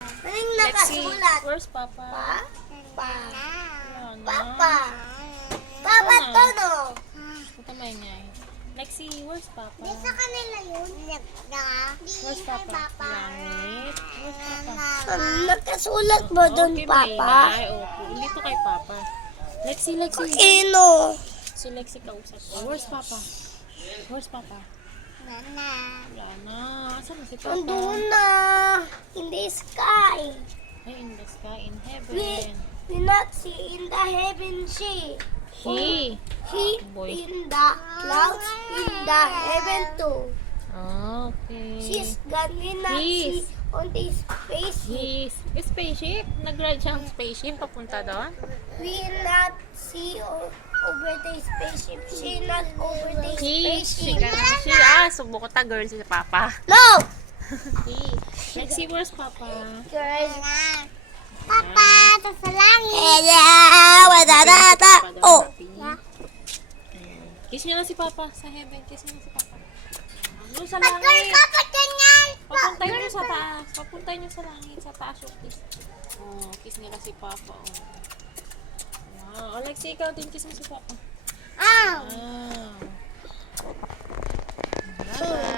Anong Lexi, nakasulat? where's Papa? Pa? Wala na. Papa. Papa Ano? to no. Ito may niya. Lexi, where's Papa? Di sa kanila yun. Where's Papa? Langit. Where's Papa? Nakasulat mo doon, Okay, Papa? Ay, okay. Hindi to kay Papa. Lexi. Ino. Si Lexi kausap ko. Where's Papa? Where's Papa? Nana. Wala na. Asan na si Papa? Nandun na. In the sky. Ay, in the sky, in We, heaven. we not see in the heaven she. He. He Boy. in the clouds in the heaven too. Okay. She's gonna not see He's. on the space. His spaceship. Nag-ride siyang spaceship papunta doon. We not see over the spaceship. She not over the He. spaceship. Subo ko ta girl si Papa. No! He. Lexi, where's Papa? Girl. Papa, sa langit. Hello! Wadadata! Oh! Kiss niyo na si Papa sa heaven. Kiss niyo na si Papa. Doon sa Pag-girl langit. ka pa ganyan! Papuntay niyo sa taas. Papuntay niyo sa langit. Sa taas yung kiss. Oh, kiss nila si Papa. Oh. Wow. Alexi, ikaw din kiss mo si Papa. Ow! Wow. Bye-bye.